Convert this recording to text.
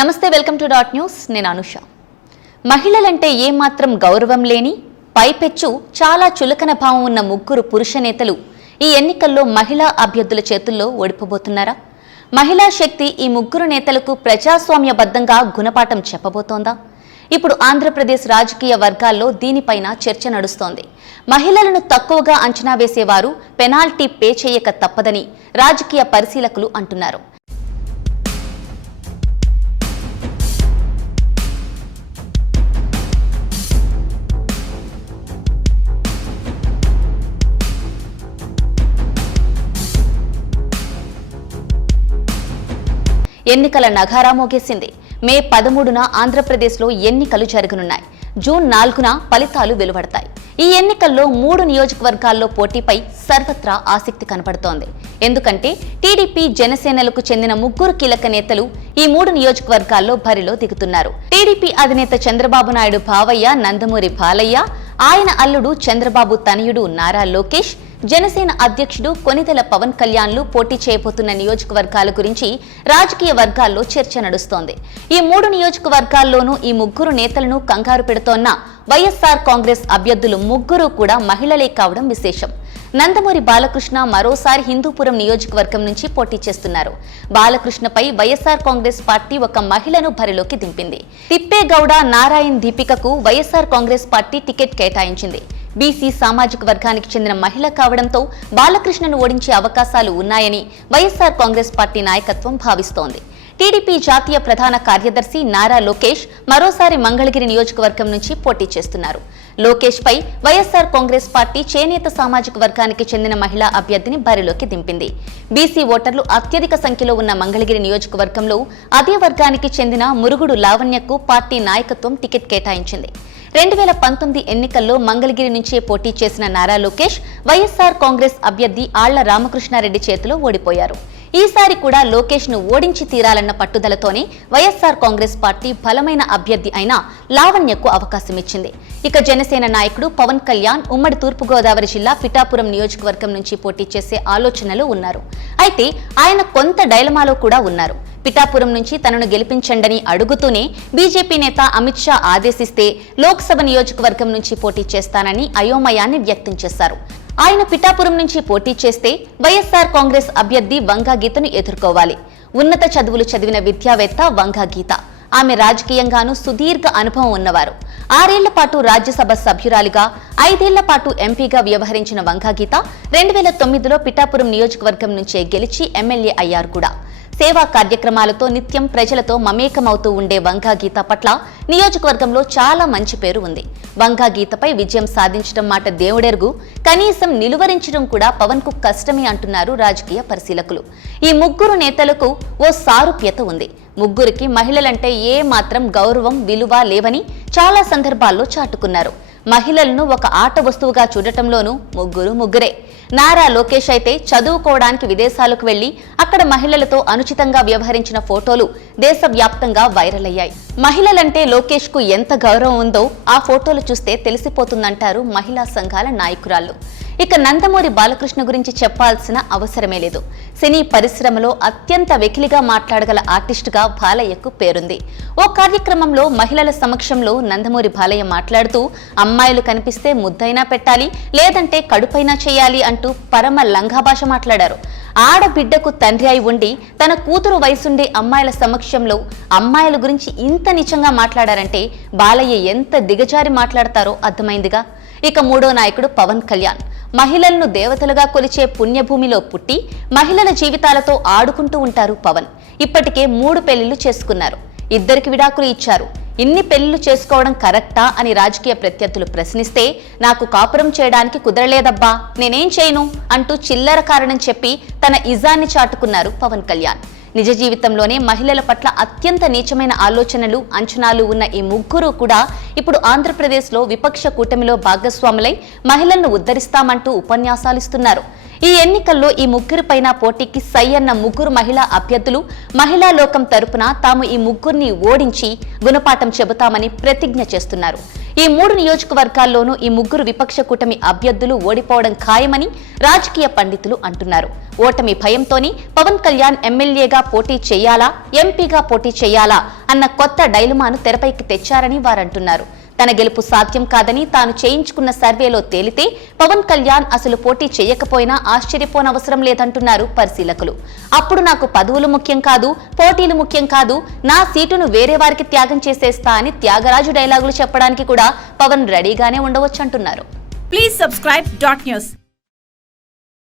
నమస్తే, welcome to dot news. నేను అనుష. మహిళలంటే ఏమాత్రం గౌరవం లేని, పైపెచ్చు చాలా చులకన భావం ఉన్న ముగ్గురు పురుష నేతలు ఈ ఎన్నికల్లో మహిళా అభ్యర్థుల చేతుల్లో ఓడిపోబోతున్నారా? మహిళా శక్తి ఈ ముగ్గురు నేతలకు ప్రజాస్వామ్యబద్ధంగా గుణపాఠం చెప్పబోతోందా? ఇప్పుడు ఆంధ్రప్రదేశ్ రాజకీయ వర్గాల్లో దీనిపైన చర్చ నడుస్తోంది. మహిళలను తక్కువగా అంచనా వేసేవారు పెనాల్టీ పే చేయక తప్పదని రాజకీయ పరిశీలకులు అంటున్నారు. ఎన్నికల నగారా మోగేసింది. మే 13న ఆంధ్రప్రదేశ్లో ఎన్నికలు జరగనున్నాయి. జూన్ 4న ఫలితాలు వెలువడతాయి. ఈ ఎన్నికల్లో 3 నియోజకవర్గాల్లో పోటీపై సర్వత్రా ఆసక్తి కనపడుతోంది. ఎందుకంటే టీడీపీ, జనసేనలకు చెందిన ముగ్గురు కీలక నేతలు ఈ 3 నియోజకవర్గాల్లో బరిలో దిగుతున్నారు. టీడీపీ అధినేత చంద్రబాబు నాయుడు భావయ్య నందమూరి బాలయ్య, ఆయన అల్లుడు చంద్రబాబు తనయుడు నారా లోకేష్, జనసేన అధ్యక్షుడు కొనిదెల పవన్ కళ్యాణ్లు పోటీ చేయబోతున్న నియోజకవర్గాల గురించి రాజకీయ వర్గాల్లో చర్చ నడుస్తోంది. ఈ 3 నియోజకవర్గాల్లోనూ ఈ ముగ్గురు నేతలను కంగారు పెడుతోన్న వైఎస్ఆర్ కాంగ్రెస్ అభ్యర్థులు ముగ్గురు కూడా మహిళలే కావడం విశేషం. నందమూరి బాలకృష్ణ మరోసారి హిందూపురం నియోజకవర్గం నుంచి పోటీ చేస్తున్నారు. బాలకృష్ణపై వైఎస్ఆర్ కాంగ్రెస్ పార్టీ ఒక మహిళను బరిలోకి దింపింది. తిప్పేగౌడ నారాయణ్ దీపికకు వైఎస్ఆర్ కాంగ్రెస్ పార్టీ టికెట్ కేటాయించింది. బీసీ సామాజిక వర్గానికి చెందిన మహిళ కావడంతో బాలకృష్ణను ఓడించే అవకాశాలు ఉన్నాయని వైఎస్ఆర్ కాంగ్రెస్ పార్టీ నాయకత్వం భావిస్తోంది. టీడీపీ జాతీయ ప్రధాన కార్యదర్శి నారా లోకేష్ మరోసారి మంగళగిరి నియోజకవర్గం నుంచి పోటీ చేస్తున్నారు. లోకేష్ పై వైఎస్ఆర్ కాంగ్రెస్ పార్టీ చేనేత సామాజిక వర్గానికి చెందిన మహిళా అభ్యర్థిని బరిలోకి దింపింది. బీసీ ఓటర్లు అత్యధిక సంఖ్యలో ఉన్న మంగళగిరి నియోజకవర్గంలో అదే వర్గానికి చెందిన మురుగుడు లావణ్యకు పార్టీ నాయకత్వం టికెట్ కేటాయించింది. 2019 ఎన్నికల్లో మంగళగిరి నుంచే పోటీ చేసిన నారా లోకేష్ వైఎస్ఆర్ కాంగ్రెస్ అభ్యర్థి ఆళ్ల రామకృష్ణారెడ్డి చేతిలో ఓడిపోయారు. ఈసారి కూడా లోకేష్ ను ఓడించి తీరాలన్న పట్టుదలతోనే వైఎస్ఆర్ కాంగ్రెస్ పార్టీ బలమైన అభ్యర్థి అయిన లావణ్యకు అవకాశం ఇచ్చింది. ఇక జనసేన నాయకుడు పవన్ కళ్యాణ్ ఉమ్మడి తూర్పుగోదావరి జిల్లా పిఠాపురం నియోజకవర్గం నుంచి పోటీ చేసే ఆలోచనలో ఉన్నారు. అయితే ఆయన కొంత డైలమాలో కూడా ఉన్నారు. పిఠాపురం నుంచి తనను గెలిపించండని అడుగుతూనే బీజేపీ నేత అమిత్ షా ఆదేశిస్తే లోక్సభ నియోజకవర్గం నుంచి పోటీ చేస్తానని అయోమయాన్ని వ్యక్తం చేశారు. ఆయన పిఠాపురం నుంచి పోటీ చేస్తే వైఎస్ఆర్ కాంగ్రెస్ అభ్యర్థి వంగా గీతను ఎదుర్కోవాలి. ఉన్నత చదువులు చదివిన విద్యావేత్త వంగా గీత. ఆమె రాజకీయంగానూ సుదీర్ఘ అనుభవం ఉన్నవారు. 6 ఏళ్ల పాటు రాజ్యసభ సభ్యురాలిగా, 5 ఏళ్ల పాటు ఎంపీగా వ్యవహరించిన వంగా గీత 2009లో పిఠాపురం నియోజకవర్గం నుంచే గెలిచి ఎమ్మెల్యే అయ్యారు కూడా. సేవా కార్యక్రమాలతో నిత్యం ప్రజలతో మమేకమవుతూ ఉండే వంగా గీత పట్ల నియోజకవర్గంలో చాలా మంచి పేరు ఉంది. వంగా గీతపై విజయం సాధించడం మాట దేవుడెరుగు, కనీసం నిలువరించడం కూడా పవన్ కు కష్టమే అంటున్నారు రాజకీయ పరిశీలకులు. ఈ ముగ్గురు నేతలకు ఓ సారూప్యత ఉంది. ముగ్గురికి మహిళలంటే ఏ మాత్రం గౌరవం, విలువ లేవని చాలా సందర్భాల్లో చాటుకున్నారు. మహిళలను ఒక ఆట వస్తువుగా చూడటంలోనూ ముగ్గురే. నారా లోకేష్ అయితే చదువుకోవడానికి విదేశాలకు వెళ్లి అక్కడ మహిళలతో అనుచితంగా వ్యవహరించిన ఫోటోలు దేశవ్యాప్తంగా వైరల్ అయ్యాయి. మహిళలంటే లోకేష్ కు ఎంత గౌరవం ఉందో ఆ ఫోటోలు చూస్తే తెలిసిపోతుందంటారు మహిళా సంఘాల నాయకురాళ్లు. ఇక నందమూరి బాలకృష్ణ గురించి చెప్పాల్సిన అవసరమే లేదు. సినీ పరిశ్రమలో అత్యంత వెకిలిగా మాట్లాడగల ఆర్టిస్టుగా బాలయ్యకు పేరుంది. ఓ కార్యక్రమంలో మహిళల సమక్షంలో నందమూరి బాలయ్య మాట్లాడుతూ అమ్మాయిలు కనిపిస్తే ముద్దైనా పెట్టాలి, లేదంటే కడుపైనా చేయాలి అంటూ పరమ లంఘాభాష మాట్లాడారు. ఆడబిడ్డకు తండ్రి అయి ఉండి తన కూతురు వయసుండే అమ్మాయిల సమక్షంలో అమ్మాయిల గురించి ఇంత నీచంగా మాట్లాడారంటే బాలయ్య ఎంత దిగజారి మాట్లాడతారో అర్థమైందిగా. ఇక 3వ నాయకుడు పవన్ కళ్యాణ్. మహిళలను దేవతలుగా కొలిచే పుణ్యభూమిలో పుట్టి మహిళల జీవితాలతో ఆడుకుంటూ ఉంటారు పవన్. ఇప్పటికే 3 పెళ్లిళ్లు చేసుకున్నారు. 2కి విడాకులు ఇచ్చారు. ఇన్ని పెళ్లిళ్లు చేసుకోవడం కరెక్టా అని రాజకీయ ప్రత్యర్థులు ప్రశ్నిస్తే, నాకు కాపురం చేయడానికి కుదరలేదబ్బా, నేనేం చేయను అంటూ చిల్లర కారణం చెప్పి తన ఇజాన్ని చాటుకున్నారు పవన్ కళ్యాణ్. నిజ జీవితంలోనే మహిళల పట్ల అత్యంత నీచమైన ఆలోచనలు, అంచనాలు ఉన్న ఈ ముగ్గురు కూడా ఇప్పుడు ఆంధ్రప్రదేశ్లో విపక్ష కూటమిలో భాగస్వాములై మహిళలను ఉద్ధరిస్తామంటూ ఉపన్యాసాలిస్తున్నారు. ఈ ఎన్నికల్లో ఈ ముగ్గురిపైన పోటీకి సై అన్న ముగ్గురు మహిళా అభ్యర్థులు మహిళా లోకం తరపున తాము ఈ ముగ్గురిని ఓడించి గుణపాఠం చెబుతామని ప్రతిజ్ఞ చేస్తున్నారు. ఈ 3 నియోజకవర్గాల్లోనూ ఈ ముగ్గురు విపక్ష కూటమి అభ్యర్థులు ఓడిపోవడం ఖాయమని రాజకీయ పండితులు అంటున్నారు. ఓటమి భయంతోని పవన్ కళ్యాణ్ ఎమ్మెల్యేగా పోటీ చేయాలా, ఎంపీగా పోటీ చేయాలా అన్న కొత్త డైలమాను తెరపైకి తెచ్చారని వారంటున్నారు. తన గెలుపు సాధ్యం కాదని తాను చేయించుకున్న సర్వేలో తేలితే పవన్ కళ్యాణ్ అసలు పోటీ చేయకపోయినా ఆశ్చర్యపోనవసరం లేదంటున్నారు పరిశీలకులు. అప్పుడు నాకు పదవులు ముఖ్యం కాదు, పోటీలు ముఖ్యం కాదు, నా సీటును వేరే వారికి త్యాగం చేసేస్తా అని త్యాగరాజు డైలాగులు చెప్పడానికి కూడా పవన్ రెడీగానే ఉండవచ్చంటున్నారు. Please subscribe .news.